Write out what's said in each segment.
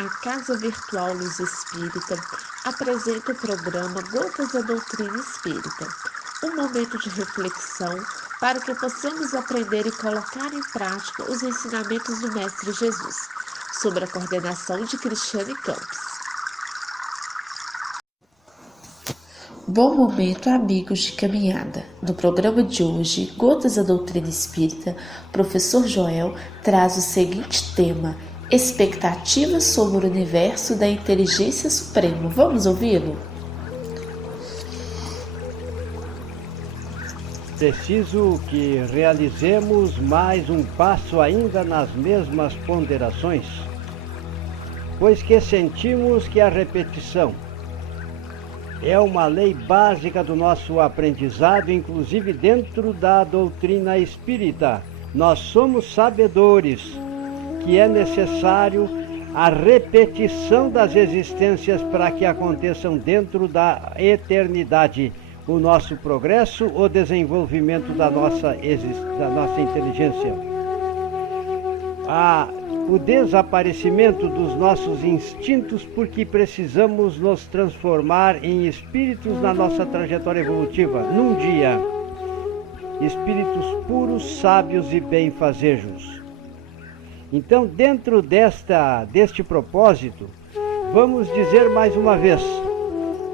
A Casa Virtual Luz Espírita apresenta o programa Gotas da Doutrina Espírita, um momento de reflexão para que possamos aprender e colocar em prática os ensinamentos do Mestre Jesus, sob a coordenação de Cristiane Campos. Bom momento, amigos de caminhada. No programa de hoje, Gotas da Doutrina Espírita, professor Joel traz o seguinte tema: expectativas sobre o universo da inteligência suprema. Vamos ouvi-lo? Preciso que realizemos mais um passo ainda nas mesmas ponderações, pois que sentimos que a repetição é uma lei básica do nosso aprendizado, inclusive dentro da doutrina espírita. Nós somos sabedores que é necessário a repetição das existências para que aconteçam dentro da eternidade o nosso progresso, o desenvolvimento da nossa inteligência. O desaparecimento dos nossos instintos, porque precisamos nos transformar em espíritos na nossa trajetória evolutiva, num dia. Espíritos puros, sábios e benfazejos. Então, dentro deste propósito, vamos dizer mais uma vez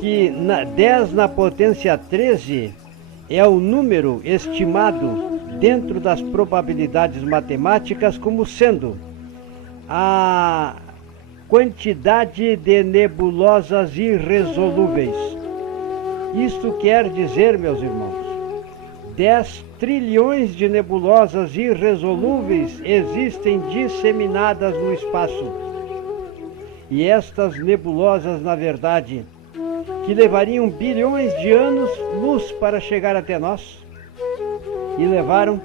que 10 na potência 13 é o número estimado dentro das probabilidades matemáticas como sendo a quantidade de nebulosas irresolúveis. Isto quer dizer, meus irmãos, 10 trilhões de nebulosas irresolúveis existem disseminadas no espaço. E estas nebulosas, na verdade, que levariam bilhões de anos-luz para chegar até nós, e levaram,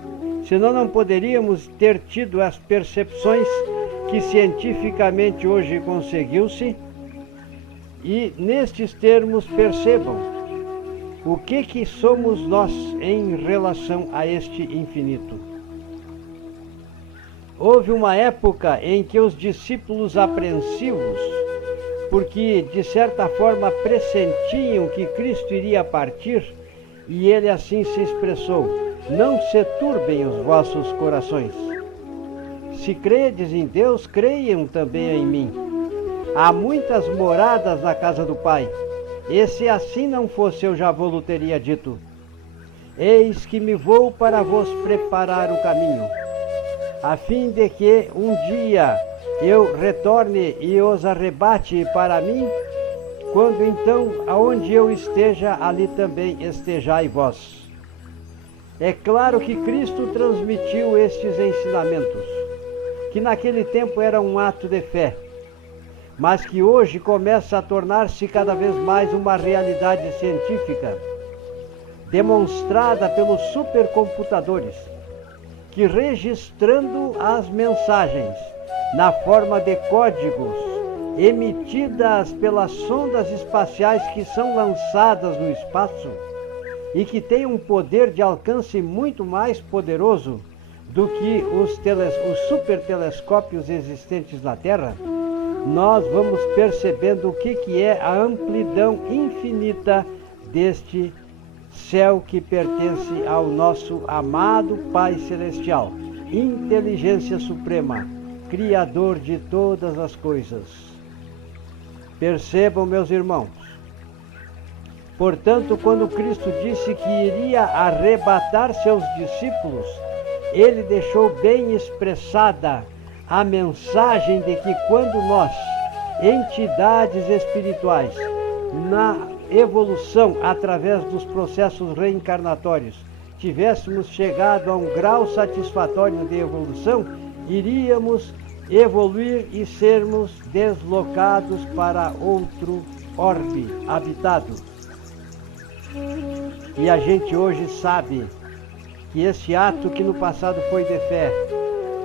senão não poderíamos ter tido as percepções que cientificamente hoje conseguiu-se. E nestes termos percebam o que somos nós em relação a este infinito. Houve uma época em que os discípulos apreensivos, porque de certa forma pressentiam que Cristo iria partir, e ele assim se expressou: não se turbem os vossos corações. Se credes em Deus, creiam também em mim. Há muitas moradas na casa do Pai, e se assim não fosse, eu já vou-lo teria dito. Eis que me vou para vos preparar o caminho, a fim de que um dia eu retorne e os arrebate para mim, quando então, aonde eu esteja, ali também estejai vós. É claro que Cristo transmitiu estes ensinamentos, que naquele tempo era um ato de fé, mas que hoje começa a tornar-se cada vez mais uma realidade científica, demonstrada pelos supercomputadores, que registrando as mensagens na forma de códigos emitidas pelas sondas espaciais que são lançadas no espaço e que têm um poder de alcance muito mais poderoso do que os supertelescópios existentes na Terra, nós vamos percebendo o que é a amplidão infinita deste céu que pertence ao nosso amado Pai Celestial, inteligência suprema, Criador de todas as coisas. Percebam, meus irmãos, portanto, quando Cristo disse que iria arrebatar seus discípulos, ele deixou bem expressada a mensagem de que quando nós, entidades espirituais, na evolução através dos processos reencarnatórios, tivéssemos chegado a um grau satisfatório de evolução, iríamos evoluir e sermos deslocados para outro orbe habitado. E a gente hoje sabe que esse ato que no passado foi de fé,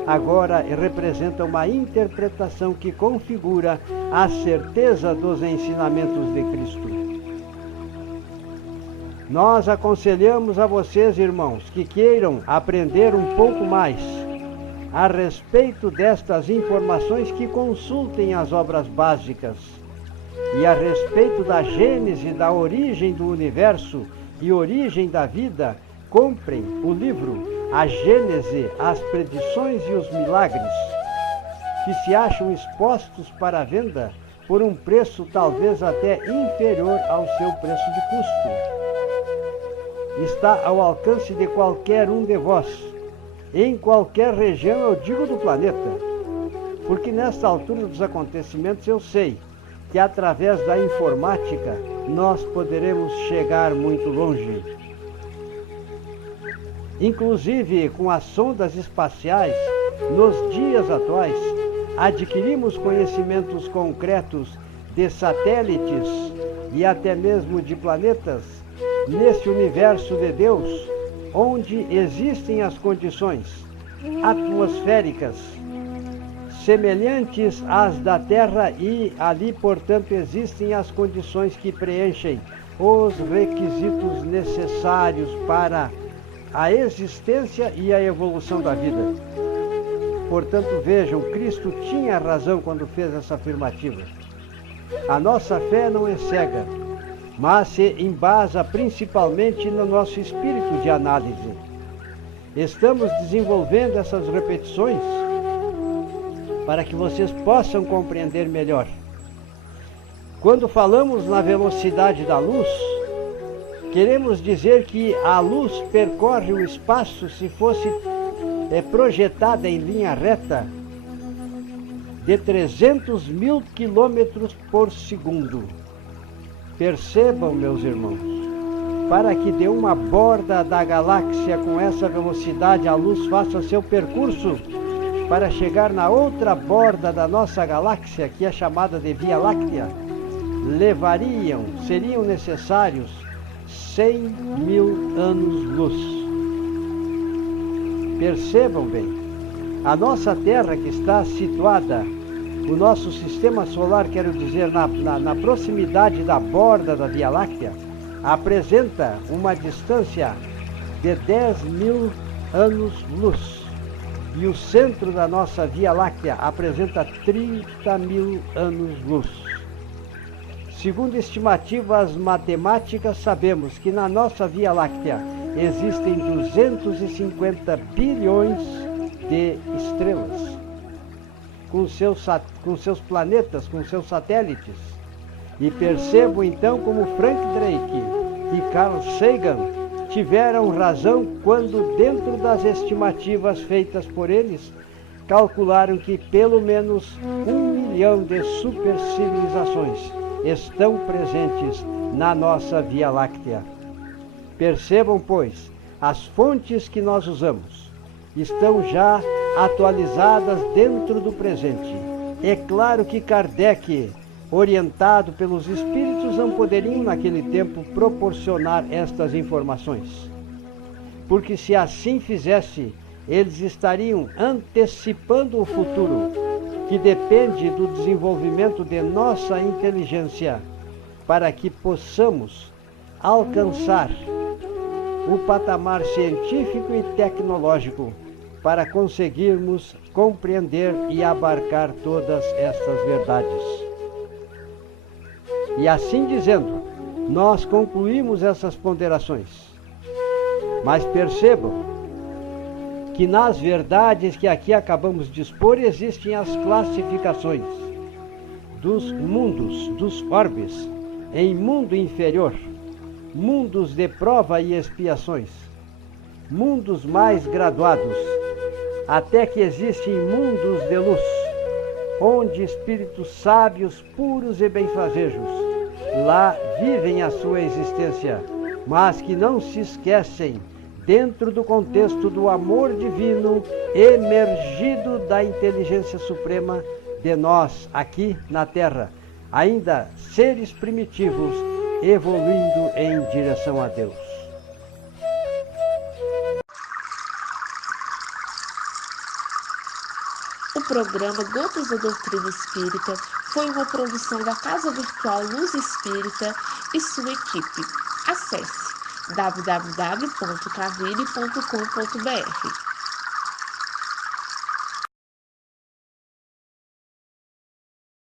agora representa uma interpretação que configura a certeza dos ensinamentos de Cristo. Nós aconselhamos a vocês, irmãos, que queiram aprender um pouco mais a respeito destas informações que consultem as obras básicas. E a respeito da gênese, da origem do universo e origem da vida, comprem o livro A Gênese, as Predições e os Milagres, que se acham expostos para venda por um preço talvez até inferior ao seu preço de custo. Está ao alcance de qualquer um de vós, em qualquer região, eu digo, do planeta, porque nesta altura dos acontecimentos eu sei que através da informática nós poderemos chegar muito longe. Inclusive com as sondas espaciais, nos dias atuais, adquirimos conhecimentos concretos de satélites e até mesmo de planetas nesse universo de Deus, onde existem as condições atmosféricas semelhantes às da Terra e ali, portanto, existem as condições que preenchem os requisitos necessários para a existência e a evolução da vida. Portanto, vejam, Cristo tinha razão quando fez essa afirmativa. A nossa fé não é cega, mas se embasa principalmente no nosso espírito de análise. Estamos desenvolvendo essas repetições para que vocês possam compreender melhor. Quando falamos na velocidade da luz, queremos dizer que a luz percorre o espaço se fosse projetada em linha reta de 300 mil quilômetros por segundo. Percebam, meus irmãos, para que de uma borda da galáxia com essa velocidade a luz faça seu percurso para chegar na outra borda da nossa galáxia, que é chamada de Via Láctea, seriam necessários 100 mil anos-luz. Percebam bem, a nossa Terra, que está situada, o nosso sistema solar, quero dizer, na proximidade da borda da Via Láctea, apresenta uma distância de 10 mil anos-luz. E o centro da nossa Via Láctea apresenta 30 mil anos-luz. Segundo estimativas matemáticas, sabemos que na nossa Via Láctea existem 250 bilhões de estrelas, com seus planetas, com seus satélites. E percebo então como Frank Drake e Carl Sagan tiveram razão quando, dentro das estimativas feitas por eles, calcularam que pelo menos 1 milhão de supercivilizações estão presentes na nossa Via Láctea. Percebam, pois, as fontes que nós usamos estão já atualizadas dentro do presente. É claro que Kardec, orientado pelos espíritos, não poderiam naquele tempo proporcionar estas informações, porque se assim fizesse, eles estariam antecipando o futuro, que depende do desenvolvimento de nossa inteligência, para que possamos alcançar o patamar científico e tecnológico para conseguirmos compreender e abarcar todas estas verdades. E assim dizendo, nós concluímos essas ponderações. Mas percebam que nas verdades que aqui acabamos de expor existem as classificações dos mundos, dos orbes, em mundo inferior, mundos de prova e expiações, mundos mais graduados, até que existem mundos de luz, onde espíritos sábios, puros e benfazejos lá vivem a sua existência, mas que não se esquecem, dentro do contexto do amor divino emergido da inteligência suprema de nós aqui na Terra, ainda seres primitivos evoluindo em direção a Deus. O programa Gotas da Doutrina Espírita foi uma produção da Casa Virtual Luz Espírita e sua equipe. Acesse www.cavile.com.br.